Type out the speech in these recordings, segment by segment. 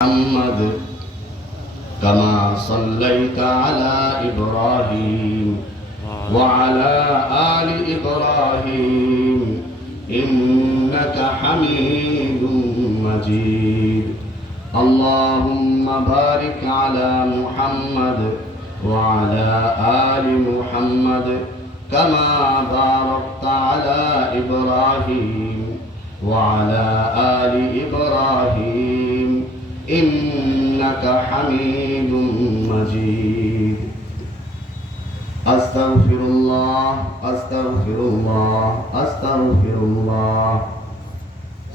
محمد كما صليت على إبراهيم وعلى آل إبراهيم إنك حميد مجيد اللهم بارك على محمد وعلى آل محمد كما باركت على إبراهيم وعلى آل إبراهيم إنك حميد مجيد أستغفر الله أستغفر الله أستغفر الله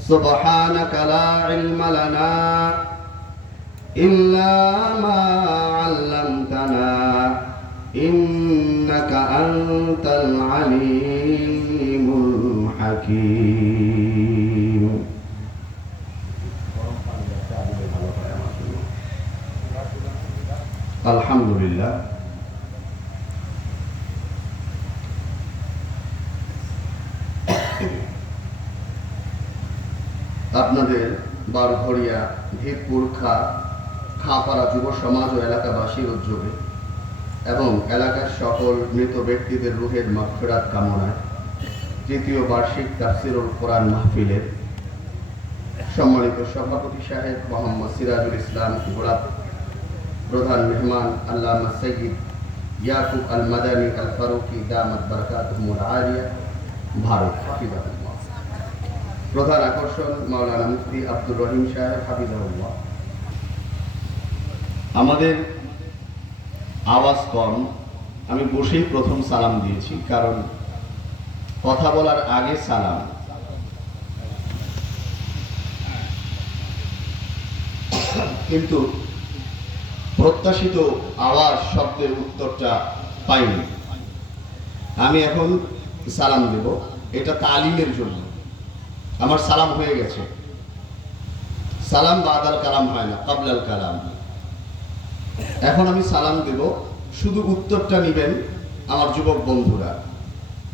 سبحانك لا علم لنا إلا ما علمتنا إنك أنت العليم الحكيم আলহামদুলিল্লাহ আপনাদের বারঘড়িয়া ভিতপুর খাপাড়া যুব সমাজ ও এলাকাবাসীর উদ্যোগে এবং এলাকার সকল মৃত ব্যক্তিদের রুহের মাগফিরাত কামনায় তৃতীয় বার্ষিক তাফসিরুল কোরআন মাহফিলের সম্মানিত সভাপতি সাহেব মোহাম্মদ সিরাজুল ইসলাম গোলাপ, প্রধান মেহমান আল্লামা সৈয়দ ইয়াকুব আল মাদানী আল ফারুকি দামাত বারাকাতুহুল আলিয়া ভারত হাফিজাহুল্লাহ, প্রধান আকর্ষণ মাওলানা মুফতি আব্দুর রহিম সাহেব হাফিজাহুল্লাহ। আমাদের আওয়াজ কম, আমি বসেই প্রথম সালাম দিয়েছি, কারণ কথা বলার আগে সালাম। কিন্তু প্রত্যাশিত আওয়াজ শব্দের উত্তরটা পাইনি। আমি এখন সালাম দেব, এটা তালিমের জন্য। আমার সালাম হয়ে গেছে। সালাম বাদাল কালাম হয় না, কাবলাল কালাম। এখন আমি সালাম দেব, শুধু উত্তরটা নেবেন আমার যুবক বন্ধুরা,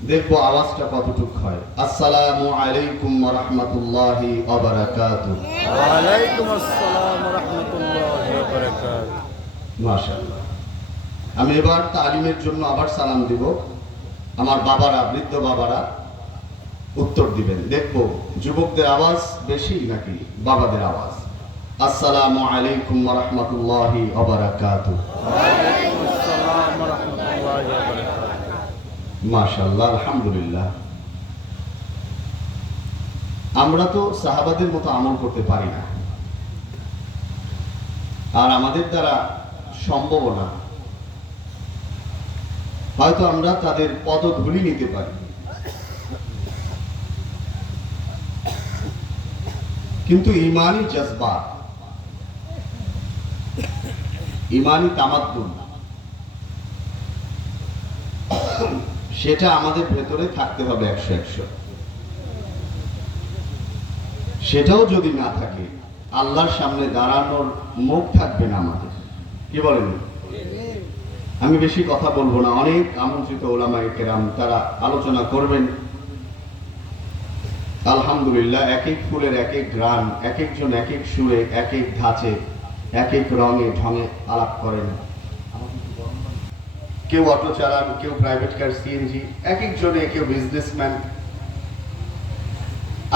দেখবো আওয়াজটা কতটুকু হয়। আসসালামু আলাইকুম ওয়া রাহমাতুল্লাহি ওয়া বারাকাতুহু। ওয়া আলাইকুম আসসালাম ওয়া রাহমাতুল্লাহি ওয়া বারাকাতুহু। মাশাআল্লাহ। আমি এবার তালিমের জন্য আবার সালাম দিব। আমার বাবারা, বৃদ্ধ বাবারা উত্তর দিবেন, দেখবো যুবকদের আওয়াজ বেশি নাকি বাবাদের আওয়াজ। আসসালামু আলাইকুম ওয়া রাহমাতুল্লাহি ওয়া বারাকাতুহু। ওয়া আলাইকুম আসসালাম ওয়া রাহমাতুল্লাহি ওয়া বারাকাতুহু। মাশাআল্লাহ, আলহামদুলিল্লাহ। আমরা তো সাহাবাদের মতো আমল করতে পারি না, আর আমাদের দ্বারা সম্ভব না। হয়তো আমরা তাদের পদধূলি নিতে পারি, কিন্তু ইমানি জজবা, ইমানি তামাদ্দুন, সেটা আমাদের ভেতরে থাকতে হবে 100-100। সেটাও যদি না থাকে, আল্লাহর সামনে দাঁড়ানোর মুখ থাকবে না আমাদের। কি বলেন? আমি বেশি কথা বলবো না, অনেক আমন্ত্রিত ওলামায়ে কেরাম তারা আলোচনা করবেন। আলহামদুলিল্লাহ, এক এক ফুলের এক এক গ্রান, এক একজন এক এক সুরে, এক এক ধাঁচে, এক এক রঙে ঢঙে আলাপ করেন। কেউ অটো চালান, কেউ প্রাইভেট কার, সিএনজি, এক একজনে, কেউ বিজনেসম্যান।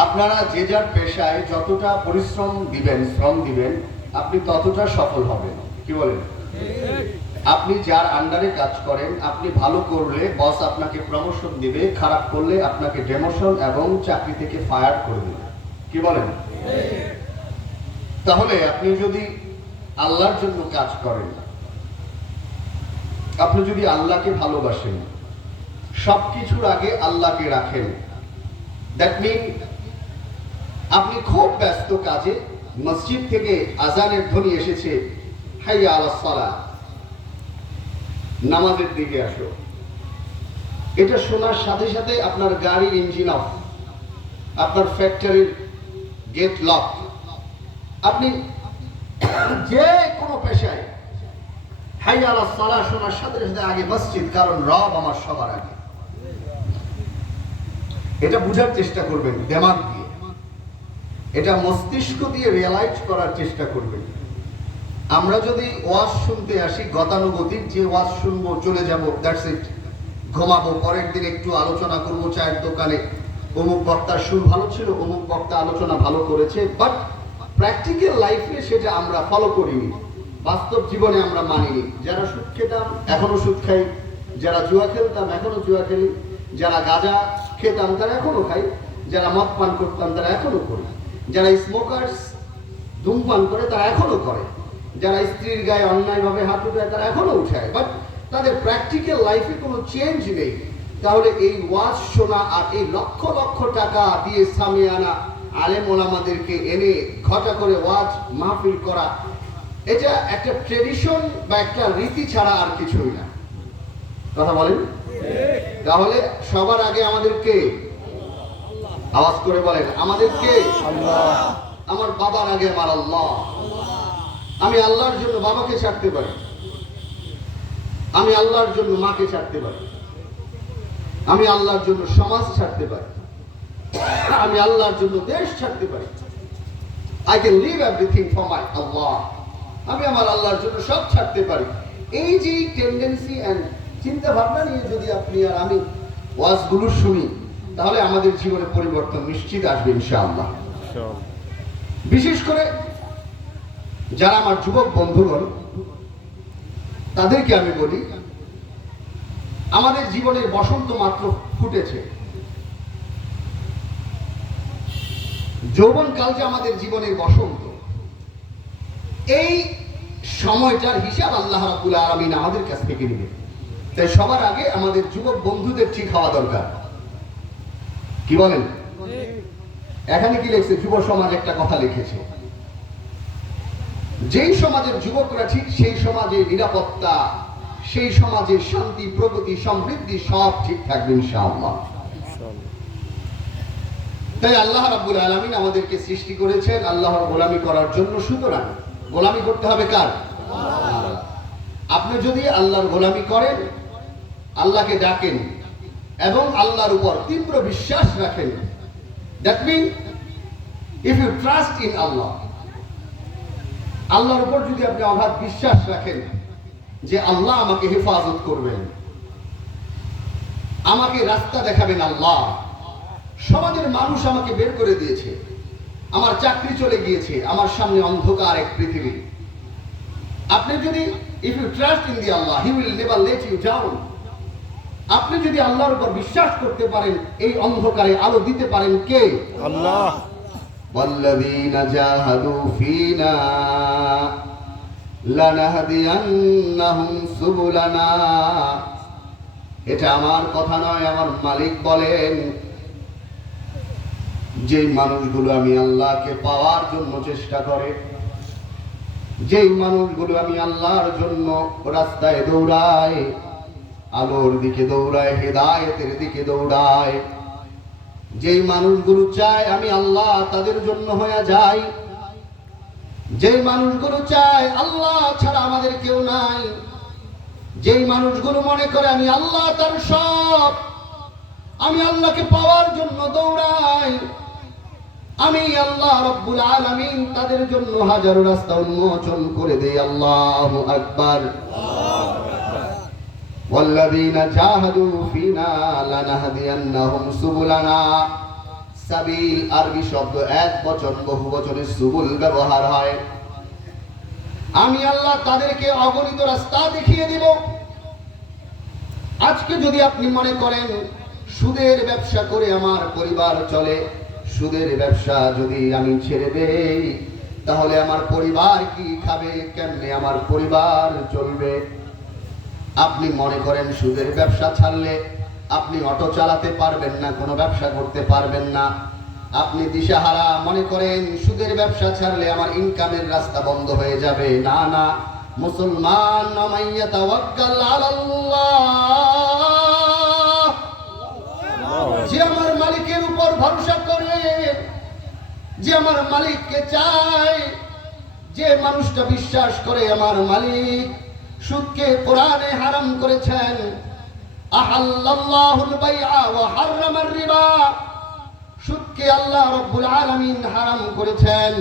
আপনারা যে যার পেশায় যতটা পরিশ্রম দিবেন, শ্রম দিবেন, আপনি ততটা সফল হবেন। কি বলেন? আপনি যার আন্ডারে কাজ করেন, আপনি ভালো করলে বস আপনাকে প্রমোশন দিবে, খারাপ করলে আপনাকে ডেমোশন এবং চাকরি থেকে ফায়ার করে দেবে। কি বলেন? তাহলে আপনি যদি আল্লাহর জন্য কাজ করেন, আপনি যদি আল্লাহকে ভালোবাসেন, সবকিছুর আগে আল্লাহকে রাখেন, দ্যাট মিন আপনি খুব ব্যস্ত কাজে, মসজিদ থেকে আজানের ধ্বনি এসেছে, হাইয়া আলাস সালাহ, নামাজের দিকে আসো। এটা শোনার সাথে সাথে আপনার গাড়ির ইঞ্জিন অফ, আপনার ফ্যাক্টরির গেট লক। আপনি যে কোনো পেশায় হাইয়া আলাস সালাহ শোনার সাথে সাথে আগে মসজিদ, কারণ রব আমার সবার আগে। এটা বুঝার চেষ্টা করবেন দেমাগ দিয়ে, এটা মস্তিষ্ক দিয়ে রিয়ালাইজ করার চেষ্টা করবেন। আমরা যদি ওয়াজ শুনতে আসি গতানুগতিক যে ওয়াজ শুনবো চলে যাব, দ্যাটস ইট, ঘুমাবো, পরের দিন একটু আলোচনা করবো চায়ের দোকানে, অমুক বক্তার সুর ভালো ছিল, অমুক বক্তা আলোচনা ভালো করেছে, বাট প্র্যাকটিক্যাল লাইফে সেটা আমরা ফলো করিনি, বাস্তব জীবনে আমরা মানিনি। যারা সুদ খেতাম এখনো সুদ খাই, যারা জুয়া খেলতাম এখনো জুয়া খেলি, যারা গাঁজা খেতাম তারা এখনো খাই, যারা মদ পান করতাম তারা এখনো করি, যারা স্মোকার্স ধূমপান করে তারা এখনো করে, যারা স্ত্রীর গায়ে অন্যায়ভাবে হাত উঠায় তারা এখনো উঠায়, বাট তাদের প্র্যাকটিক্যাল লাইফে কোনো চেঞ্জ নেই। তাহলে এই ওয়াজ শোনা আর এই লক্ষ লক্ষ টাকা দিয়ে সামিয়ানা আলেম ওলামাদেরকে এনে ঘটা করে ওয়াজ মাহফিল করা, এটা একটা ট্রেডিশন বা একটা রীতি ছাড়া আর কিছুই না। কথা বলেন? তাহলে সবার আগে আমাদেরকে, আওয়াজ করে বলেন, আমাদেরকে আল্লাহ। আমার বাবার আগে আমার আল্লাহ। আমি আল্লাহর জন্য বাবাকে ছাড়তে পারি, আমি আল্লাহর জন্য মাকে ছাড়তে পারি, আমি আল্লাহর জন্য সমাজ ছাড়তে পারি, আমি আল্লাহর জন্য দেশ ছাড়তে পারি। I can leave everything for my Allah. আমি আমার আল্লাহর জন্য সব ছাড়তে পারি। এই যে টেন্ডেন্সি এন্ড চিন্তা ভাবনা নিয়ে যদি আপনি আর আমি ওয়াজগুলো শুনি, তাহলে আমাদের জীবনে পরিবর্তন নিশ্চিত আসবে ইনশাআল্লাহ। বিশেষ করে যারা আমার যুবক বন্ধুগণ, তাদেরকে আমি বলি, আমাদের জীবনের বসন্ত মাত্র ফুটেছে। যৌবনকাল যে আমাদের জীবনের বসন্ত, এই সময়টার হিসাব আল্লাহ রাব্বুল আলামিন আমাদের কাছ থেকে নেবেন। তাই সবার আগে আমাদের যুবক বন্ধুদের ঠিক হওয়া দরকার। কি বলেন? এখানে কি লিখছে? যুব সমাজ একটা কথা লিখেছে, যেই সমাজের যুবকরা ঠিক, সেই সমাজের নিরাপত্তা, সেই সমাজের শান্তি, প্রগতি, সমৃদ্ধি সব ঠিক থাকবে ইনশাআল্লাহ। তাই আল্লাহ রাব্বুল আলামিন আমাদেরকে সৃষ্টি করেছেন আল্লাহর গোলামি করার জন্য। সুতরাং গোলামি করতে হবে কার? আল্লাহ। আপনি যদি আল্লাহর গোলামি করেন, আল্লাহকে ডাকেন এবং আল্লাহর উপর তীব্র বিশ্বাস রাখেন, that mean if you trust in Allah, আল্লাহর উপর যদি আপনি অগাধ বিশ্বাস রাখেন যে আল্লাহ আমাকে হেফাজত করবেন, আমাকে রাস্তা দেখাবেন আল্লাহ, সমাজের মানুষ আমাকে বের করে দিয়েছে, আমার চাকরি চলে গিয়েছে, আমার সামনে অন্ধকার এক পৃথিবী, আপনি যদি if you trust in the Allah, he will never let you down. আপনি যদি আল্লাহর উপর বিশ্বাস করতে পারেন, এই অন্ধকারে আলো দিতে পারেন কে? আল্লাহ। ওয়াল্লাযীনা জাহাদু ফীনা লানাহদিয়ান্নাহুম সুবুলানা। এটা আমার কথা নয়, আমার মালিক বলেন, যেই মানুষগুলো আমি আল্লাহকে পাওয়ার জন্য চেষ্টা করে, যেই মানুষগুলো আমি আল্লাহর জন্য রাস্তায় দৌড়ায়, আলোর দিকে দৌড়ায়, হেদায়েতের দিকে দৌড়ায়, যেই মানুষগুলো চায় আমি আল্লাহ তাদের জন্য হয়ে যাই, যেই মানুষগুলো চায় আল্লাহ ছাড়া আমাদের কেউ নাই, যেই মানুষগুলো মনে করে আমি আল্লাহ তার সব, আমি আল্লাহকে পাওয়ার জন্য দৌড়াই, আমি আল্লাহ রাব্বুল আলামিন তাদের জন্য হাজারো রাস্তা উন্মোচন করে দেই। আল্লাহু আকবার। ওয়াল্লাযীনা জাহাদু ফীনা লানাহদিয়ান্নাহুম সুবুলানা। সাবিল আরবি শব্দ এক বচন, বহু বচনে সুবুল ব্যবহার হয়। আমি আল্লাহ তাদেরকে অগণিত রাস্তা দেখিয়ে দিব। আজকে যদি আপনি মনে করেন সুদের ব্যবসা করে আমার পরিবার চলে, সুদের ব্যবসা যদি আমি ছেড়ে দেই, তাহলে আমার পরিবার কি খাবে, কেমনে আমার পরিবার চলবে? আপনি মনে করেন সুদের ব্যবসা ছাড়লে আপনি অটো চালাতে পারবেন না, কোনো ব্যবসা করতে পারবেন না, আপনি দিশাহারা মনে করেন সুদের ব্যবসা ছাড়লে আমার ইনকামের রাস্তা বন্ধ হয়ে যাবে। না না, মুসলমান মাইয়া তাওয়াক্কাল আলাল্লাহ, যে আমার মালিকের উপর ভরসা করে, যে আমার মালিককে চায়, যে মানুষটা বিশ্বাস করে আমার মালিক সুদকে কোরআনে হারাম করেছেন, আহাল্লাল্লাহুল বাইআ ওয়া হাররামার রিবা, সুদকে আল্লাহ রাব্বুল আলামিন হারাম করেছেন।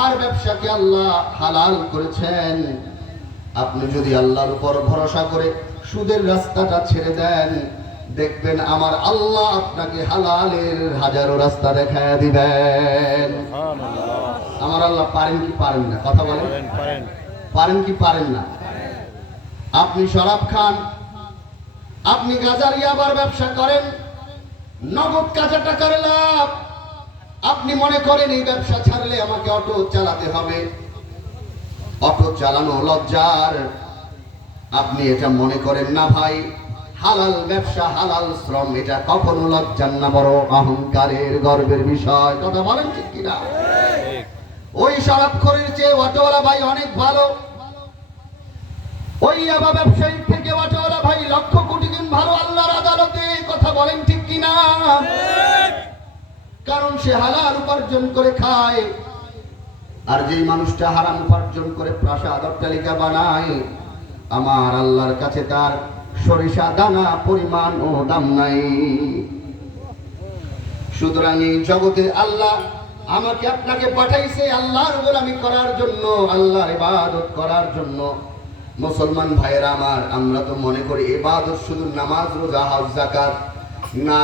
আর ব্যবসাকে আল্লাহ হালাল করেছেন। আপনি যদি আল্লাহর উপর ভরসা করে সুদের রাস্তাটা ছেড়ে দেন, দেখবেন আমার আল্লাহ আপনাকে হালালের হাজারো রাস্তা দেখায় দিবেন। আমার আল্লাহ পারেন কি পারেন না? কথা বলেন, পারেন কি পারেন না? আপনি শরাব খান, আপনি গাঁজার ইয়াবার ব্যবসা করেন, নগদ কাঁচা টাকার লাভ। আপনি মনে করেন এই ব্যবসা ছাড়লে আমাকে অটো চালাতে হবে, অটো চালানো লজ্জার। আপনি এটা মনে করেন না ভাই, হালাল ব্যবসা হালাল শ্রম এটা কখনো লজ্জার না, বড় অহংকারের গর্বের বিষয়। কথা বলেন ঠিক কিনা? ওই শরাবখোরের চেয়ে অটোওয়ালা ভাই অনেক ভালো, ওই ইয়াবা ব্যবসায়ীর থেকে অটোওয়ালা ভাই লক্ষ কোটি গুণ ভালো আল্লাহর আদালতে। কথা বলেন ঠিক কিনা? কারণ সে হালাল উপার্জন করে খায়, আর যেই মানুষটা হারাম উপার্জন করে প্রাসাদ অট্টালিকা বানায়, আমার আল্লাহর কাছে তার সরিষা দানা পরিমাণ ও দাম নাই। সুতরাং এই জগতে আল্লাহ আমাকে আপনাকে পাঠাইছে আল্লাহর গোলামি করার জন্য, আল্লাহর ইবাদত করার জন্য। মুসলমান ভাইয়েরা আমার, আমরা তো মনে করি ইবাদত শুধু নামাজ, রোজা, হজ, যাকাত না।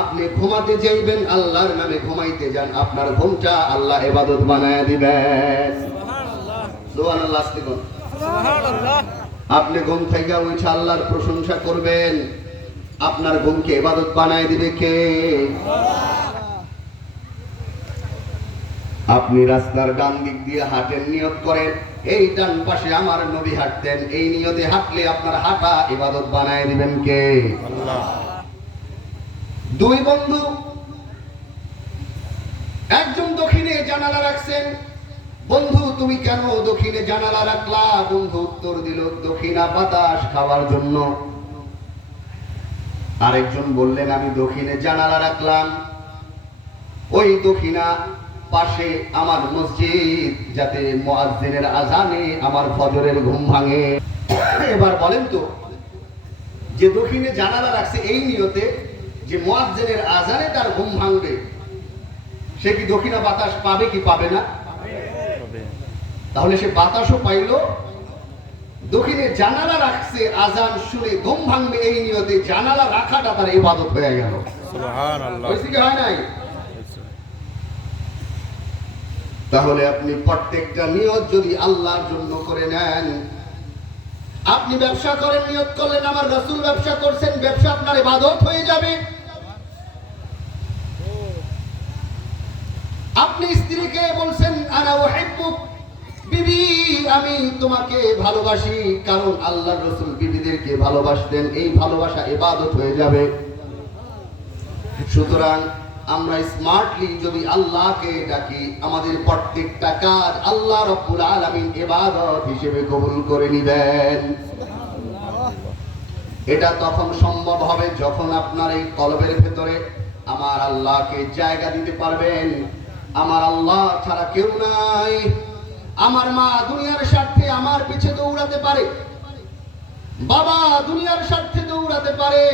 আপনি ঘুমাতে যাইবেন, আল্লাহর নামে ঘুমাইতে যান, আপনার ঘুমটা আল্লাহ ইবাদত বানায় দিবেন। সুবহানাল্লাহ। সুবহানাল্লাহ। আপনি ঘুম থেকে উঠে আল্লাহর প্রশংসা করবেন, আপনার ঘুমকে ইবাদত বানায় দিবে কে? আপনি রাস্তার ডান দিক দিয়ে হাঁটেন, নিয়ত করেন এই ডান পাশে আমার নবী হাঁটতেন, এই নিয়তে হাঁটলে আপনার হাঁটা ইবাদত বানায় দিবেন কে? আল্লাহ। দুই বন্ধু, একজন দক্ষিণে জানালা রাখছেন। বন্ধু তুমি কেন দক্ষিণে জানালা রাখলা? বন্ধু উত্তর দিল, দক্ষিণা বাতাস খাওয়ার জন্য। আরেকজন বললেন, আমি দক্ষিণে জানালা রাখলাম ওই দক্ষিণা পাশে আমার মসজিদ, যাতে মুয়াজ্জিনের আজানে আমার ফজরের ঘুম ভাঙে। এবার বলেন তো, যে দক্ষিণে জানালা রাখছে এই নিয়তে যে মুয়াজ্জিনের আজানে তার ঘুম ভাঙবে, সে কি দক্ষিণা বাতাস পাবে কি পাবে না? তাহলে সে বাতাসও পাইল, দক্ষিণে জানালা রাখছে আজান শুনে ঘুম ভাঙবে এই নিয়তে, জানালা রাখাটা তার ইবাদত হয়ে গেল। সুবহানাল্লাহ। হইছে কি হয় নাই? তাহলে আপনি প্রত্যেকটা নিয়ত যদি আল্লাহর জন্য করে নেন, আপনি ব্যবসা করেন, নিয়ত করলেন আমার রাসূল ব্যবসা করছেন, ব্যবসা আপনার ইবাদত হয়ে যাবে। আপনি স্ত্রীকে বলছেন আনা উহিব্বুক, বিবি আমি তোমাকে ভালোবাসি, কারণ আল্লাহর রাসূল বিবিদেরকে ভালোবাসতেন, এই ভালোবাসা ইবাদত হয়ে যাবে। সুতরাং আমরা স্মার্টলি যদি আল্লাহকে ডাকি, আমাদের প্রত্যেকটা কাজ আল্লাহ রাব্বুল আলামিন ইবাদত হিসেবে কবুল করে নেবেন। এটা তখন সম্ভব হবে যখন আপনার এই কলবের ভেতরে আমার আল্লাহকে জায়গা দিতে পারবেন। আমার আল্লাহ ছাড়া কেউ নাই। আমার মা দুনিয়ার স্বার্থে আমার পিছে দৌড়াতে পারে, বাবা দুনিয়ার স্বার্থে দৌড়াতে পারে,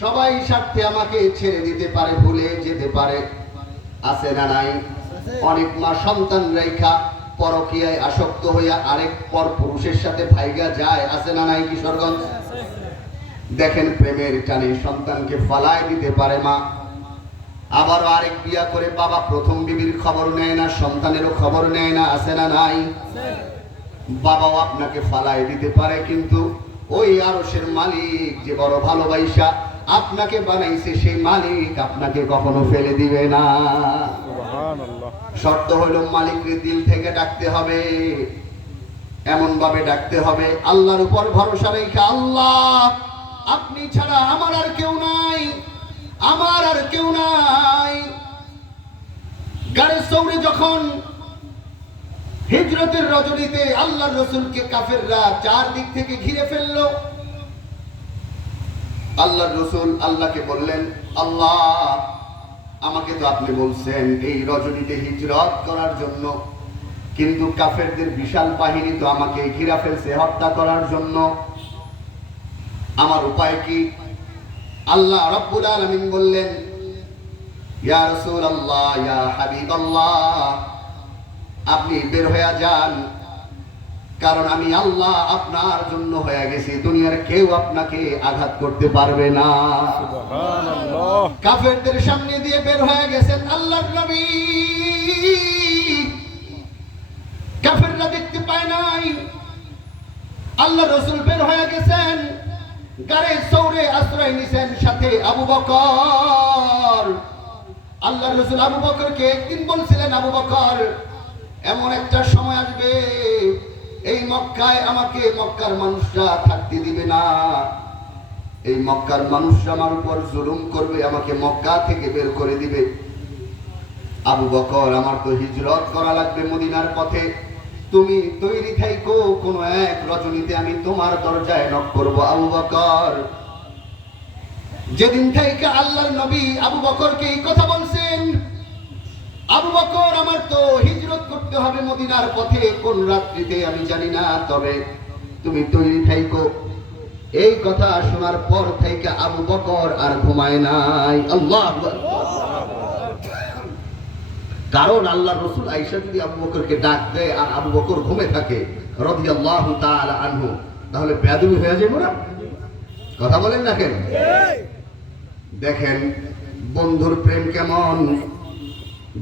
সবাই স্বার্থে আমাকে ছেড়ে দিতে পারে, ভুলে যেতে পারে, আছে না নাই? অনেক মা সন্তান রেখা পরকীয়ায় আসক্ত হইয়া আরেক পর পুরুষের সাথে ভাইগা যায়, আছে না নাই কিশোরগঞ্জ? দেখেন প্রেমের টানে সন্তানকে ফালায় দিতে পারে মা। আবার আরেক বিয়া করে বাবা প্রথম বিবির খবর নেয় না, সন্তানেরও খবর নেয় না, আছে না নাই? বাবাও আপনাকে ফালায় দিতে পারে, কিন্তু ওই আরশের মালিক যে বড় ভালোবাসা আপনাকে বানাইছে, সেই মালিক আপনাকে কখনো ফেলে দিবে না। সুবহানাল্লাহ। শর্ত হলো মালিককে দিল থেকে ডাকতে হবে, এমন ভাবে ডাকতে হবে আল্লাহর উপর ভরসা রেখে, আল্লাহ আপনি ছাড়া আমার আর কেউ নাই, আমার আর কেউ নাই। গারে সৌরে যখন হিজরতের রজনীতে আল্লাহর রাসূলকে কাফেররা চারদিক থেকে ঘিরে ফেললো, আল্লাহর রাসূল আল্লাহকে বললেন, আল্লাহ আমাকে তো আপনি বলছেন এই রজনীতে হিজরত করার জন্য, কিন্তু কাফেরদের বিশাল বাহিনী তো আমাকে ঘিরে ফেলছে হত্যা করার জন্য, আমার উপায় কি? আল্লাহ রাব্বুল আলামিন বললেন, ইয়া রাসূলুল্লাহ, ইয়া হাবিবাল্লাহ, আপনি বের হয়ে যান, কারণ আমি আল্লাহ আপনার জন্য হয়ে গেছি, দুনিয়ার কেউ আপনাকে আঘাত করতে পারবে না। সুবহানাল্লাহ। কাফেরদের সামনে দিয়ে বের হয়ে গেছেন আল্লাহর নবী। কাফেররা দেখতে পায় নাই, আল্লাহ রাসূল বের হয়ে গেছেন, গারে সৌরে আশ্রয় নিছেন, সাথে আবু বকর। আল্লাহ রাসূল আবু বকরকে একদিন বলছিলেন, আবু বকর, এমন একটা সময় আসবে এই মক্কায় আমাকে মক্কার মানুষরা থাকতে দিবে না, এই মক্কার মানুষরা আমার উপর জুলুম করবে, আমাকে মক্কা থেকে বের করে দিবে। আবু বকর, আমার তো হিজরত করা লাগবে মদিনার পথে, তুমি তৈরি থাইকো, কোন এক রজনীতে আমি তোমার দরজায় নক করব। আবু বকর, যেদিন থেকে আল্লাহর নবী আবু বকরকে এই কথা বলছেন, আবু বকর, আমার তো হিজরত করতে হবে মদিনার পথে, কোন রাত্রিতে আমি জানি না, তবে তুমি তৈরি থাইকো। এই কথা শোনার পর থেকে আবু বকর আর ঘুমায় নাই। আল্লাহু আকবার। কারণ আল্লাহর রাসূল আয়েশা যদি আবু বকরকে ডাক দেয় আর আবু বকর ঘুমে থাকে রাদিয়াল্লাহু তাআলা আনহু, তাহলে বেয়াদবি হয়ে যাবে না? কথা বলেন না কেন? দেখেন বন্ধুর প্রেম কেমন।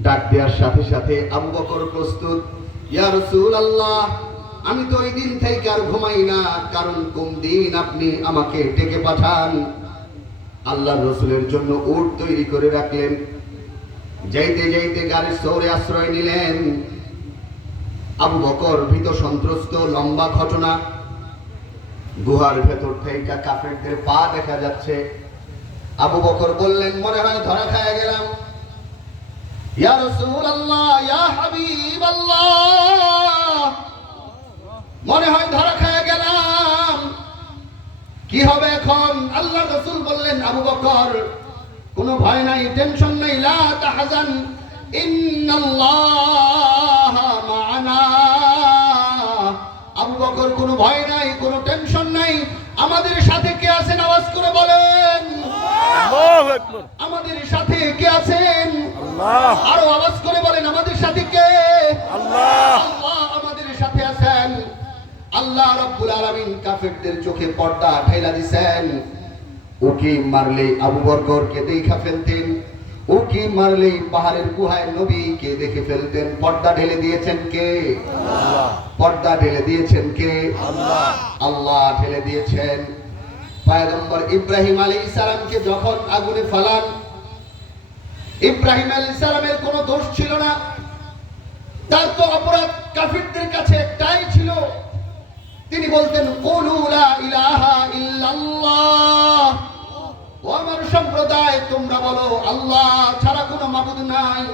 ডাক দেওয়ার সাথে সাথে আবু বকর প্রস্তুত। ইয়া রাসূলুল্লাহ, আমি তো ওই দিন থেকে আর ঘুমাই না, কারণ কোন দিন আপনি আমাকে ডেকে পাঠান। আল্লাহর রাসূলের জন্য উট তৈরি করে রাখলেন, যাইতে যাইতে গাড়ির সৌরে আশ্রয় নিলেন। আবু বকর ভীত সন্ত্রস্ত। লম্বা ঘটনা, গুহার ভেতর থেকে কাফেরদের পা দেখা যাচ্ছে। আবু বকর বললেন, মনে হয় ধরা খায় গেলাম। ইয়া রাসূলুল্লাহ, ইয়া হাবিবাল্লাহ, মনে হয় ধরা খায় গেলাম, কি হবে এখন? আল্লাহ রাসূল বললেন, আবু বকর, কোনো ভয় নাই, টেনশন নাই, লা তাহজান, ইন্নাল্লাহা মা'ানা। আবু বকর, কোনো ভয় নাই, কোনো টেনশন নাই, আমাদের সাথে কে আছেন? আওয়াজ করে বলেন, আল্লাহু আকবার। আমাদের সাথে কে আছেন? আল্লাহ। আরো আওয়াজ করে বলেন, আমাদের সাথে কে? আল্লাহ। আল্লাহ আমাদের সাথে আছেন। আল্লাহ রাব্বুল আলামিন কাফেরদের চোখে পর্দা ঢাইলা দিয়েছেন। ওকে মারলে আবু বকরকে দেখা ফেলতেন, ওকে মারলে পাহাড়ের গুহায় নবীকে দেখে ফেলতেন। পর্দা ঢেলে দিয়েছেন কে? আল্লাহ। পর্দা ঢেলে দিয়েছেন কে? আল্লাহ। আল্লাহ ঢেলে দিয়েছেন। পয়গম্বর ইব্রাহিম আলাইহিস সালামকে যখন আগুনে ফেলান, ইব্রাহিম আলাইহিস সালামের কোনো দোষ ছিল না, তার তো অপরাধ কাফিরদের কাছে একটাই ছিল, তিনি বলতেন, কুলু লা ইলাহা ইল্লাল্লাহ, ও আমার সম্প্রদায়, তোমরা বলো আল্লাহ ছাড়া কোনো মাবুদ নাই,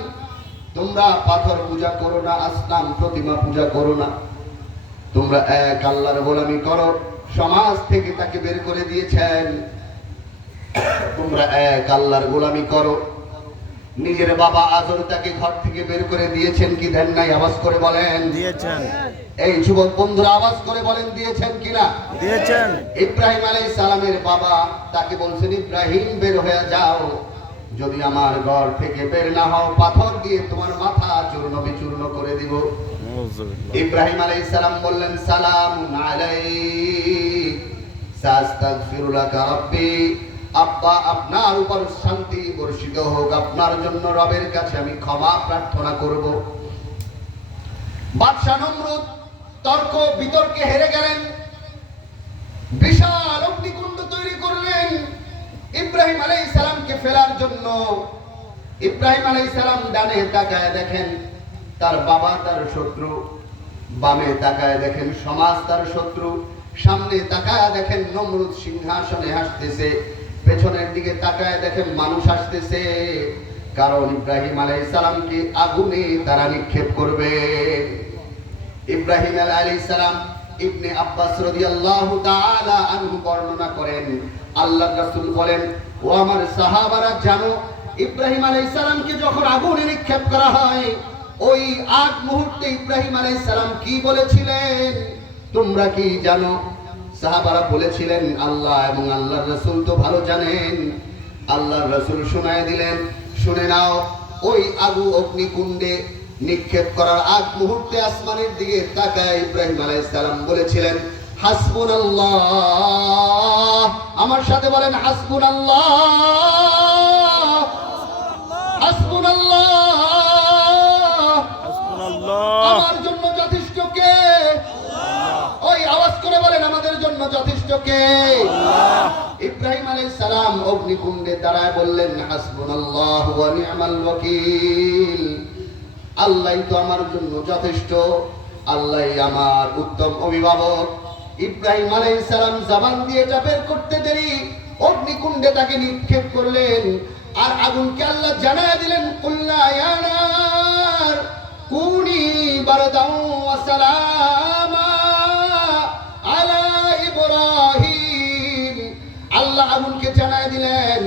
তোমরা পাথর পূজা করো না, আসনাম প্রতিমা পূজা করো না, তোমরা এক আল্লাহর গোলামি করো। সমাজ থেকে তাকে বের করে দিয়েছেন, তোমরা এক আল্লাহর গোলামি করো। নিজের বাবা আজর তাকে ঘর থেকে বের করে দিয়েছেন কি দেন নাই? আওয়াজ করে বলেন। দিয়েছেন। এই যুবক বন্ধুরা আওয়াজ করে বলেন, দিয়েছেন কিনা? দিয়েছেন। ইব্রাহিম আলাইহিস সালামের বাবা তাকে বলছেন, ইব্রাহিম বের হয়ে যাও, যদি আমার ঘর থেকে বের না হও পাথর দিয়ে তোমার মাথা চূর্ণ বিচূর্ণ করে দিব। ইব্রাহিম আলাইহিস সালাম বললেন, সালামুন আলাইক সাস্তাগফিরু লাকা রাব্বি, আব্বা আপনার উপর শান্তি বর্ষিত হোক, আপনার জন্য রবের কাছে আমি ক্ষমা প্রার্থনা করব। বাদশা নমরুদ তর্ক বিতর্কে হেরে গেলেন, বিশাল অগ্নিকুণ্ড তৈরি করলেন ইব্রাহিম আলাইহিস সালামকে ফেলার জন্য। ইব্রাহিম আলাইহিস সালাম ডানে তাকায় দেখেন তার বাবা তার শত্রু, বামে তাকায় দেখেন সমাজ তার শত্রু, সামনে তাকায় দেখেন নমরুদ সিংহাসনে হাসতেছে, পেছনের দিকে তাকায় দেখেন মানুষ আসতেছে, কারণ ইব্রাহিম আলাইহিস সালামকে আগুনে তারা নিক্ষেপ করবে। ইব্রাহিম আলাইহিস সালাম, ইবনে আব্বাস রাদিয়াল্লাহু তাআলা আনহু বর্ণনা করেন, আল্লাহর রাসূল বলেন, ও আমার সাহাবারা জানো, ইব্রাহিম আলাইহিস সালামকে যখন আগুনে নিক্ষেপ করা হয়, ওই আগ মুহূর্তে ইব্রাহিম আলাইহিস সালাম কি বলেছিলেন তোমরা কি জানো? সাহাবারা বলেছিলেন, আল্লাহ এবং আল্লাহর রাসূল তো ভালো জানেন। আল্লাহর রাসূল শোনায় দিলেন, শুনে নাও, ওই অগ্নিকুণ্ডে নিক্ষেপ করার আগ মুহূর্তে আসমানের দিকে তাকায় ইব্রাহিম আলাইহিস সালাম বলেছিলেন হাসবুনাল্লাহ। আমার সাথে বলেন হাসবুনাল্লাহ, হাসবুনাল্লাহ। হাসবুনাল্লাহ। আমার জন্য যথেষ্ট কে? ওই আওয়াজ করে বলেন আমাদের জন্য যথেষ্ট কে? ইব্রাহিম আলাইহিস সালাম অগ্নিকুণ্ডে দাঁড়ায় বললেন হাসবুনাল্লাহু ওয়া নি'মাল ওয়াকিল। আল্লাহই তো আমার জন্য যথেষ্ট, আল্লাহই আমার উত্তম অভিভাবক। ইব্রাহিম আলাইহিস সালাম জবান দিয়ে এটা বের করতে দেরি অগ্নিকুণ্ডে তাকে নিক্ষেপ করলেন, আর আগুনকে আল্লাহ জানায় দিলেন কুল্লা ইয়া নার কুনি বারদাও ওয়া সালামা আলা ইব্রাহিম। আল্লাহ আগুনকে জানায় দিলেন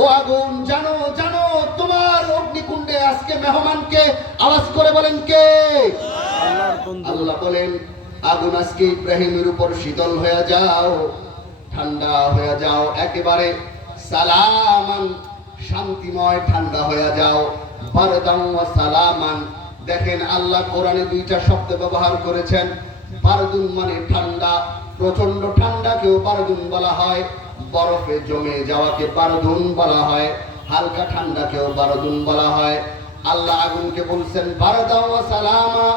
ও আগুন জানো জানো তোমার অগ্নিকুণ্ডে আজকে মেহমানকে। আওয়াজ করে বলেন কে? আল্লাহর বন্ধু। আল্লাহ বলেন আগুন আজকে ইব্রাহিমের উপর শীতল হয়ে যাও, ঠান্ডা হয়ে যাও, একেবারে সালামান শান্তিময় ঠান্ডা হয়ে যাও। বারদান ওয়া সালামান। দেখেন আল্লাহ কোরআনে দুইটা শব্দ ব্যবহার করেছেন। বারদুন মানে ঠান্ডা, প্রচন্ড ঠান্ডাকেও বারদুন বলা হয়, বরফে জমে যাওয়াকে বারদুন বলা হয়, হালকা ঠান্ডাকেও বারদুন বলা হয়। আল্লাহ আগুনকে বলছেন বারদান ওয়া সালামা,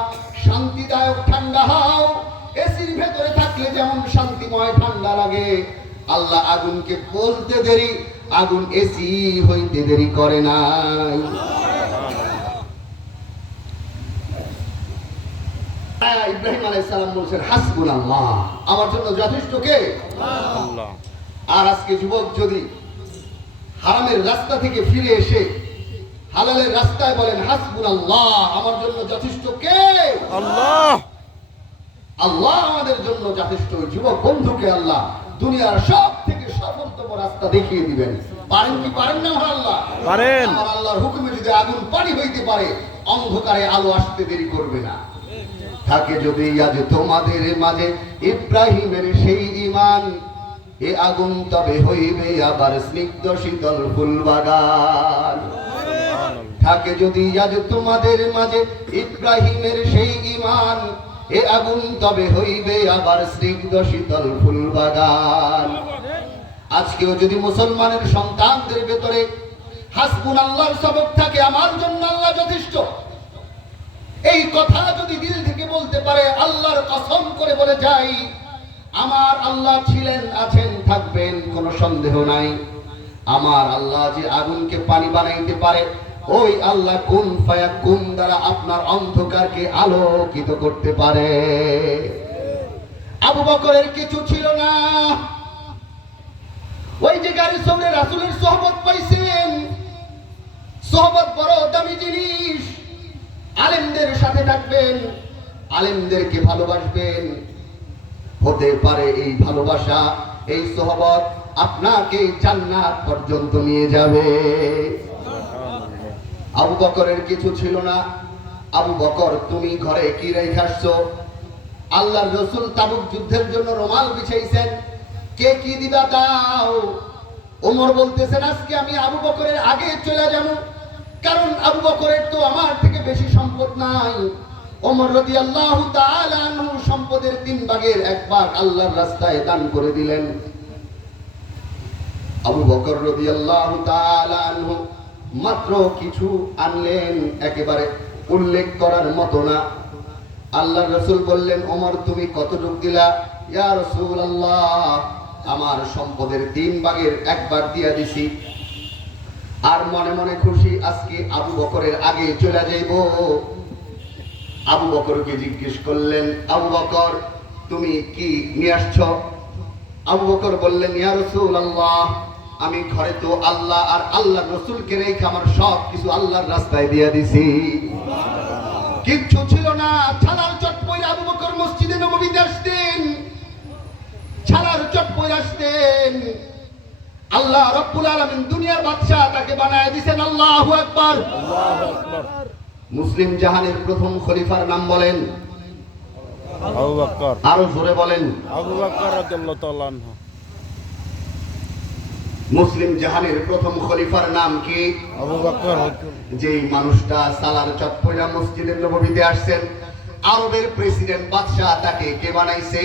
শান্তিদায়ক ঠান্ডা হও। এসির ভেতরে থাকলে যেমন শান্তিময় ঠান্ডা লাগে, আল্লাহ আগুনকে বলতে দেরি আগুন এসি হইতে দেরি করে নাই। ইব্রাহিম আলাইহিস সালাম বলছেন হাসবুনাল্লাহ, আমার জন্য যথেষ্ট কে? আল্লাহ। আর আজকে যুবক যদি হারামের রাস্তা থেকে ফিরে এসে হালালের রাস্তায় বলেন হাসবুনাল্লাহ, আমার জন্য যথেষ্ট কে? আল্লাহ। আল্লাহ আমাদের জন্য যথেষ্ট। যুবক বন্ধুকে আল্লাহ দুনিয়ার সব থেকে সফলতম রাস্তা দেখিয়ে দিবেন। পারেন কি পারেন না? আমার আল্লাহ পারেন। আমার আল্লাহর হুকুমে যদি আগুন পানি হইতে পারে, অন্ধকারে আলো আসতে দেরি করবে না। থাকে যদি আজ তোমাদের মাঝে ইব্রাহিমের সেই ঈমান, এ আগুন তবে হইবে আবার স্নিগ্ধ শীতল ফুলবাগান। থাকে যদি আজ তোমাদের মাঝে ইব্রাহিমের সেই ঈমান, এ আগুন তবে হইবে আবার স্নিগ্ধ শীতল ফুলবাগান। আজকেও যদি মুসলমানের সন্তানদের ভেতরে হাসবুনাল্লাহর সবক থাকে, আমার জন্য আল্লাহ যথেষ্ট, এই কথা যদি দিল থেকে বলতে পারে, আল্লাহর কসম করে বলে যাই আমার আল্লাহ ছিলেন, আছেন, থাকবেন, কোনো সন্দেহ নাই। আমার আল্লাহ যে আগুনকে পানি বানাইতে পারে, ওই আল্লাহ কুন ফায়াকুন দ্বারা আপনার অন্ধকারকে আলোকিত করতে পারে। আবু বকরের কিছু ছিল না, ওই যে গাড়ি সঙ্গে রাসূলের সোহবত পাইছেন। সোহবত বড় দামি জিনিস। আলেমদের সাথে থাকবেন, আলেমদেরকে ভালোবাসবেন, হতে পারে এই ভালোবাসা, এই সোহবত আপনাকে জান্নাত পর্যন্ত নিয়ে যাবে। আবু বকরের কিছু ছিল না। আবু বকর তুমি ঘরে কি রেখে আসছো? আল্লাহর রাসূল তাবুক যুদ্ধের জন্য রুমাল বিছাইছেন, কে কি দিবা দাও। ওমর বলতেছেন আজকে আমি আবু বকরের আগে চলে যাব, কারণ আবু বকরের তো আমার থেকে বেশি সম্পদ নাই। ওমর রাদিয়াল্লাহু তাআলা আনহু সম্পদের 3 ভাগের 1 ভাগ আল্লাহর রাস্তায় দান করে দিলেন। আবু বকর রাদিয়াল্লাহু তাআলা আনহু মাত্র কিছু আনলেন, একেবারে উল্লেখ করার মতো না। আল্লাহর রাসূল বললেন ওমর তুমি কতটুকু দিলা? ইয়া রাসূলুল্লাহ আমার সম্পদের 3 ভাগের 1 ভাগ দিয়া দিছি। আর মনে মনে খুশি, আজকে আবু বকরের আগে চলে যাইব। আবু বকরকে জিজ্ঞেস করলেন আবু বকর তুমি কি নিয়ে আসছো? আবু বকর বললেন ইয়া রাসূলুল্লাহ আমি ঘরে তো আল্লাহ আর আল্লাহর রাসূলকে রেখে আমার সব কিছু আল্লাহর রাস্তায় দিয়ে দিছি। কিচ্ছু ছিল না। ছালার চট পরে আবু বকর মসজিদে নববীতে আসতেন, ছালার চট পরে আসতেন। আল্লাহ রাব্বুল আলামিন দুনিয়ার বাদশা তাকে বানায় দিয়েছেন। আল্লাহু আকবার। আল্লাহু আকবার। মুসলিম জাহানের প্রথম খলিফার নাম বলেন? আবু বকর। আরো জোরে বলেন। আবু বকর রাদিয়াল্লাহু তাআলা আনহু। মুসলিম জাহানের প্রথম খলিফার নাম কি? আবু বকর হজর। যেই মানুষটা সালার চটপইরা মসজিদের নববীতে আসছেন, আরবের প্রেসিডেন্ট বাদশাহ, তাকে কে বানাইছে?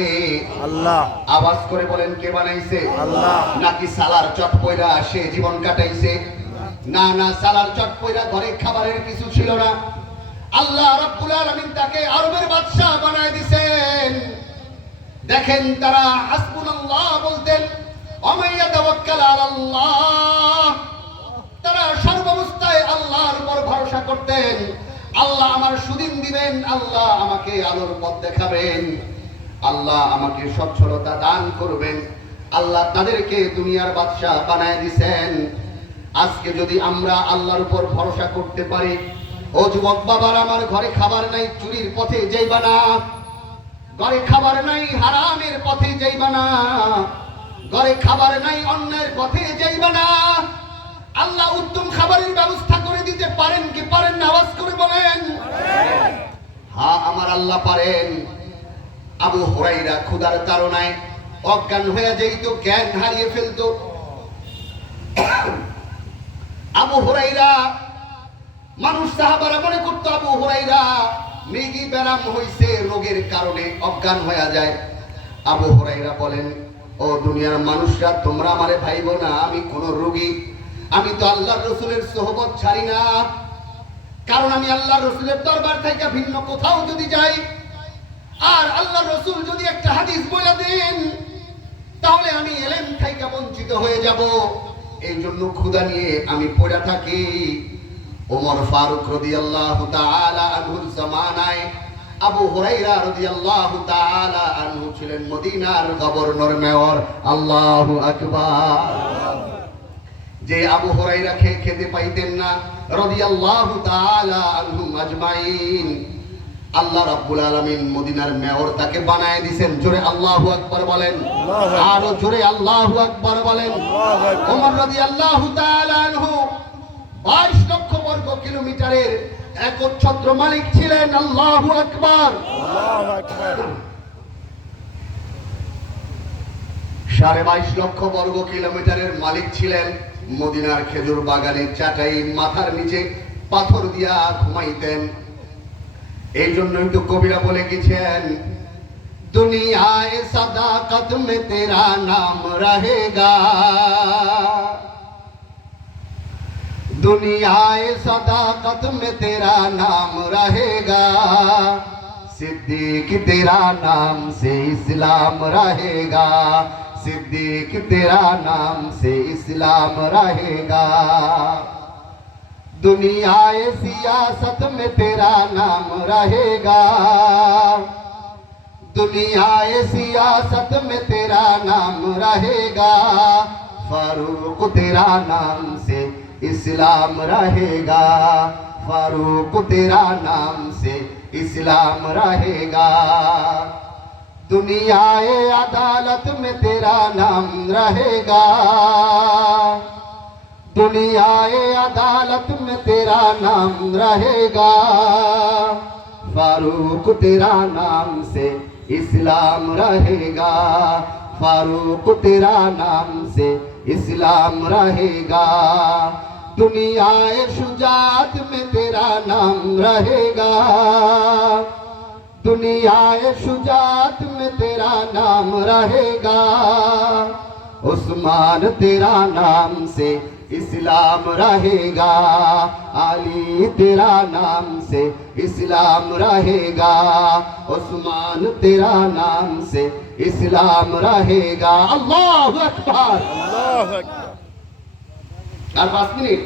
আল্লাহ। আওয়াজ করে বলেন, কে বানাইছে? আল্লাহ। নাকি সালার চটপইরা সে জীবন কাটাইছে? না না, সালার চটপইরা ঘরে খাবারের কিছু ছিল না, আল্লাহ রাব্বুল আলামিন তাকে আরবের বাদশাহ বানায় দিয়েছেন। দেখেন, তারা হাসবুনাল্লাহ বলতেন, ওমাইয়া তাওয়াক্কাল আলাল্লাহ, তারা সর্বাবস্থায় আল্লাহর উপর ভরসা করতেন। আল্লাহ আমার সুদিন দিবেন, আল্লাহ আমাকে আলোর পথ দেখাবেন, আল্লাহ আমাকে সচ্ছলতা দান করবেন। আল্লাহ তাদেরকে দুনিয়ার বাদশাহ বানায় দিয়েছেন। আজকে যদি আমরা আল্লাহর উপর ভরসা করতে পারি, ও যুবক বাবার, আমার ঘরে খাবার নাই, চুরির পথে যাইবা না। ঘরে খাবার নাই, হারামের পথে যাইবা না। ঘরে খাবার নাই, অন্যায়ের পথে যাইবা না। আল্লাহ উত্তম খাবারের ব্যবস্থা করে দিতে পারেন কি পারেন না? আওয়াজ করে বলেন। হ্যাঁ, আমার আল্লাহ পারেন। আবু হুরায়রা ক্ষুধার তাড়নায় অজ্ঞান হয়ে যাইত, জ্ঞান হারিয়ে ফেলতো। আবু হুরায়রা, মানুষ সাহাবারা মনে করতো আবু হুরায়রা মৃগী ব্যারাম হইছে, রোগের কারণে অজ্ঞান হয়ে যায়। আবু হুরায়রা বলেন, ও দুনিয়ার মানুষরা, তোমরা আমারে ভাইবো না, আমি কোন রোগী। আমি তো আল্লাহর রসুলের সোহবত ছাড়ি না। কারণ আমি আল্লাহর রসুলের দরবার থেকে ভিন্ন কোথাও যদি যাই, আর আল্লাহর রসুল যদি একটা হাদিস বলে দেন, তাহলে আমি এলেম থেকে বঞ্চিত হয়ে যাব। এই জন্য ক্ষুধা নিয়ে আমি পড়ে থাকি। ওমর ফারুক রাদিয়াল্লাহু তাআলা আনহুর জামানায় আবু হুরায়রা রাদিয়াল্লাহু তাআলা আনহু ছিলেন মদিনার গভর্নর মেয়র। আল্লাহু আকবার। যে আবু হুরায়রা খেতে পাইতেন না রাদিয়াল্লাহু তাআলা আনহুম আজমাইন, আল্লাহ রাব্বুল আলামিন মদিনার মেয়র তাকে বানায় দিবেন। জোরে আল্লাহু আকবার বলেন, আরো জোরে আল্লাহু আকবার বলেন। ওমর রাদিয়াল্লাহু তাআলা আনহু 22 লক্ষ বর্গ কিলোমিটারের একচ্ছত্র মালিক ছিলেন। আল্লাহু আকবার। আল্লাহু আকবার। 22.5 লক্ষ বর্গ কিলোমিটারের মালিক ছিলেন। মদিনার খেজুর বাগানের চাটাই মাথার নিচে পাথর দিয়া ঘুমাইতেন। এই জন্যই তো কবিরা বলে গেছেন, দুনিয়ায় সাদাকত মে তেরা নাম রহেগা, दुनियाए सदाकत में तेरा नाम रहेगा, सिद्दीक तेरा नाम से इस्लाम रहेगा, सिद्दीक तेरा नाम से इस्लाम रहेगा। दुनियाए सियासत में तेरा नाम रहेगा, दुनियाए सियासत में तेरा नाम रहेगा, फारूक तेरा नाम से इस्लाम रहेगा, फारूक तेरा नाम से इस्लाम रहेगा। दुनियाए अदालत में तेरा नाम रहेगा, दुनियाए अदालत में तेरा नाम रहेगा, फारूक तेरा नाम से इस्लाम रहेगा, फारूक तेरा नाम से इस्लाम रहेगा। दुनियाए शुजात में तेरा नाम रहेगा, दुनियाए शुजात में तेरा नाम रहेगा, उस्मान तेरा नाम से इस्लाम रहेगा, अली तेरा नाम से इस्लाम रहेगा, उस्मान तेरा नाम से इस्लाम रहेगा। अल्लाहु अकबर। আল্লাহু আকবার। আর 5 মিনিট।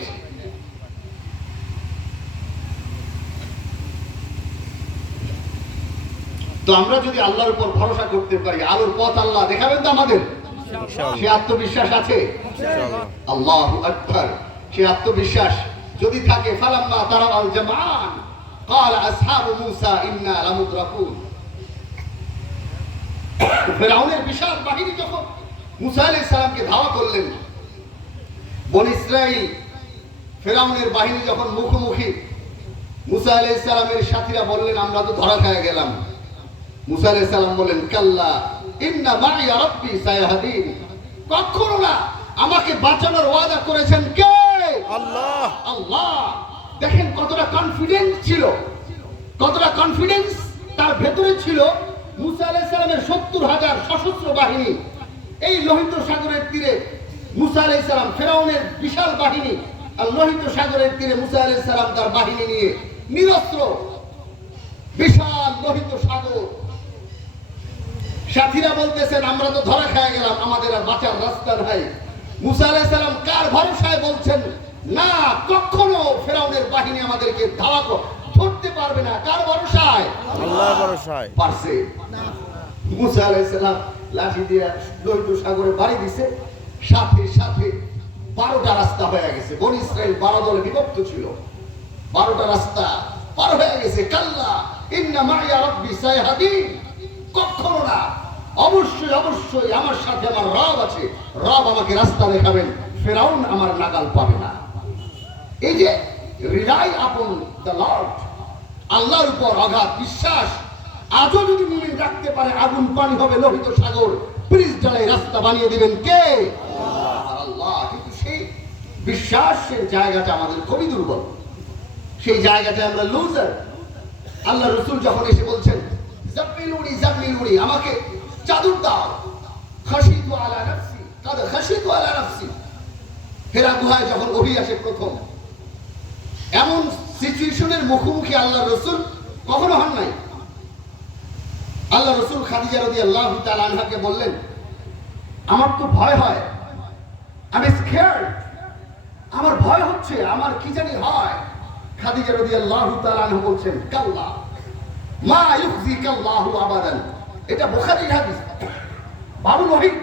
তো আমরা যদি আল্লাহর উপর ভরসা করতে পারি, আলোর পথ আল্লাহ দেখাবেন তো আমাদের, সে আত্মবিশ্বাস আছে। ইনশাআল্লাহ। আল্লাহু আকবার। সে আত্মবিশ্বাস যদি থাকে, ফালাম্মা তারা আল জামান قال اصحاب موسى إنا لمدركون, ফিরআউনের বিশাল বাহিনী যখন মুসা আলাইহিস সালামকে ধাওয়া করলেন, বনী ইসরাইল ফিরআউনের বাহিনী যখন মুখোমুখি, মুসা আলাইহিস সালামের সাথীরা বললেন, আমরা তো ধরা খেয়ে গেলাম। মুসা আলাইহিস সালাম বললেন, কাল্লা ইন্না মাইয়া রাব্বি সায়াহদিন, কখনো না, আমাকে বাঁচানোর ওয়াদা করেছেন কে? আল্লাহ। আল্লাহ। দেখেন কতটা কনফিডেন্স ছিল, কতটা কনফিডেন্স তার ভেতরে ছিল। মুসা আলাইহিস সালামের 70,000 সশস্ত্র বাহিনী এই লোহিত সাগরের তীরে, মুসা আলাইহিস সালাম ফেরাউনের বিশাল বাহিনী, আর লোহিত সাগরের তীরে মুসা আলাইহিস সালাম তার বাহিনী নিয়ে নিরস্ত্র, বিশাল লোহিত সাগর। সাথীরা বলতেছেন আমরা তো ধরা খেয়ে গেলাম, আমাদের আর বাঁচার রাস্তা নাই। মুসা আলাইহিস সালাম কার ভরসায় বলছেন না, কখনো ফেরাউনের বাহিনী আমাদেরকে ধরতে পারবে না? কার ভরসায়? আল্লাহর ভরসায়। পারছে। মুসা আলাইহিস সালাম লাঠি দিয়ে লোহিত সাগরে বাড়ি দিছে, সাথে সাথে 12টা রাস্তা হয়ে গেছে। বনি ইসরাইল 12 দলে বিভক্ত ছিল, 12টা রাস্তা পার হয়ে গেছে। কাল্লা ইন্না মাইয়া রাব্বি সায়াহদিন, কখনো না, অবশ্যই অবশ্যই আমার সাথে আমার রব আছে, রব আমাকে রাস্তা দেখাবেন, ফেরাউন আমার নাগাল পাবে না। এই যে রিলাই আপন দ্য লর্ড, আল্লাহর উপর অগাধ বিশ্বাস আজও যদি মুমিন রাখতে পারে, আগুন পানি হবে লোহিত সাগর, ব্রিজ ঢালাই রাস্তা বানিয়ে দিবেন কে? আল্লাহ। কিন্তু সেই বিশ্বাসের জায়গাটা আমাদের খুবই দুর্বল, সেই জায়গাটা আমরা লুজার। আল্লাহ রাসূল যখন এসে বলছেন জাম্মিলুনি জাম্মিলুনি, আমাকে চাদর দাও, খাশিতু আলা নাফসি, কাদ খাশিতু আলা নাফসি। হেরা গুহায় যখন ওহী আসে প্রথম, এমন সিচুয়েশনের মুখোমুখি আল্লাহ রাসূল কখনো হন নাই। আল্লাহ রাসূল খাদিজা রাদিয়াল্লাহু তাআলা আনহাকে বললেন আমার তো ভয় হয়, আমি স্কেয়ার্ড, আমার ভয় হচ্ছে, আমার কি জানি হয়। খাদিজা রাদিয়াল্লাহু তাআলা আনহা বলছেন কাল্লা মা ইউখজিকাল্লাহু আবাদান, এটা বুখারীর হাদিস। বাবুল ওয়াহিদ,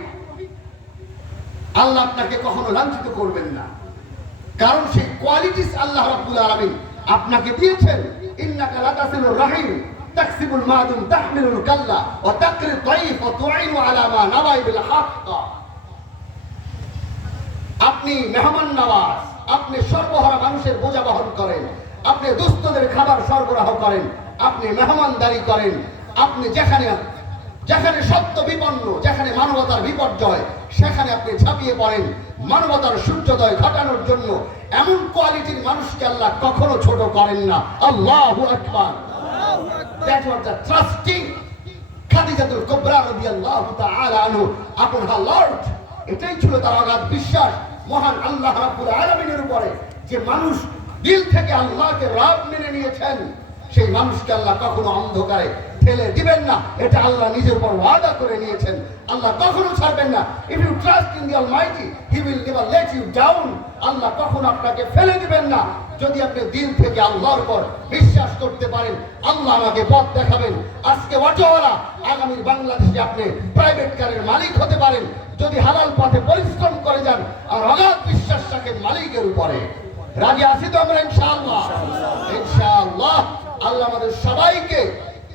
আল্লাহ আপনাকে কখনো লাঞ্ছিত করবেন না, কারণ সেই কোয়ালিটিস আল্লাহ রাব্বুল আলামিন আপনাকে দিয়েছেন। ইন্নাকা লাতাসিলুর রাহিম তাকসিবুল মাদুম তাহমিলুল কাল্লা ওয়া তাকরি দাইফ ওয়া তুইনু আলা মা নাওয়াইবিল হক। আপনি মেহমান নওয়াজ, আপনি সর্বহারা মানুষের বোঝা বহন করেন, আপনি দুস্থদের খাবার সরবরাহ করেন, আপনি মেহমানদারি করেন, আপনি যেখানে যেখানে সত্য বিপন্ন, যেখানে মানবতার বিপর্যয়, সেখানে আপনি ঝাঁপিয়ে পড়েন মানবতার সূর্যোদয় ঘটানোর জন্য। এমন কোয়ালিটির মানুষকে আল্লাহ কখনো ছোট করেন না। আল্লাহু আকবার। That was the trusting খাদিজাতুল কুবরা রাদিয়াল্লাহু তাআলা আনহু upon her Lord। এটাই ছিল তার অগাধ বিশ্বাস মহান আল্লাহ রাব্বুল আলামিনের উপরে, যে মানুষ দিল থেকে আল্লাহকে রব মেনে নিয়েছেন, সেই মানুষকে আল্লাহ কখনো অন্ধকারে ঠেলে দিবেন না। এটা আল্লাহ নিজের উপর ওয়াদা করে নিয়েছেন, আল্লাহ কখনো ছাড়বেন না। If you trust in the almighty he will never let you down. Allah কখনো আপনাকে ফেলে দিবেন না যদি আপনি দিল থেকে আল্লাহর উপর বিশ্বাস করতে পারেন। আল্লাহ আমাকে পথ দেখাবেন। আজকে অটোওয়ালা, আগামীর বাংলাদেশে আপনি প্রাইভেট কারের মালিক হতে পারেন যদি হালাল পথে পরিশ্রম করে যান আর অগাধ বিশ্বাস রাখেন মালিকের উপরে। রাজি আছি তো আমরা ইনশাআল্লাহ? ইনশাআল্লাহ। আল্লাহ আমাদের সবাইকে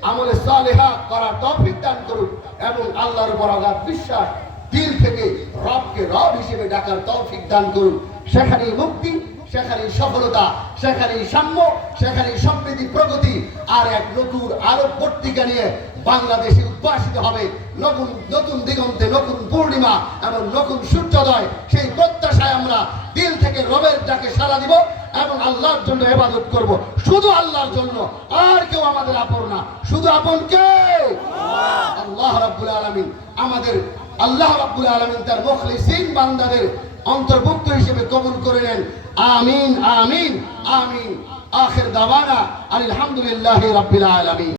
আমলে সালেহা করার তৌফিক দান করুন এবং আল্লাহর উপর অগাধ বিশ্বাস, দিল থেকে রবকে রব হিসেবে ডাকার তৌফিক দান করুন। সেখানেই মুক্তি, সেখানেই সফলতা, সেখানেই সাম্য, সেখানেই সমৃদ্ধি, প্রগতি আর এক নতুন আলোক পত্রিকা নিয়ে বাংলাদেশে উদ্ভাসিত হবে নতুন নতুন দিগন্তে, নতুন পূর্ণিমা এবং নতুন সূর্যোদয়। সেই প্রত্যাশায় আমরা দিল থেকে রবের ডাকে সাড়া দিব এবং আল্লাহর জন্য ইবাদত করব, শুধু আল্লাহর জন্য, আর কেউ আমাদের আপন না। শুধু আপন কে? আল্লাহ রাব্বুল আলামিন। আমাদের আল্লাহ রাব্বুল আলামিন তার মুখলিসিন বান্দাদের অন্তর্ভুক্ত হিসেবে কবুল করে নেন। আমিন আমিন আমিন। আখির দাওয়ানা আলহামদুলিল্লাহি রাব্বিল আলামিন।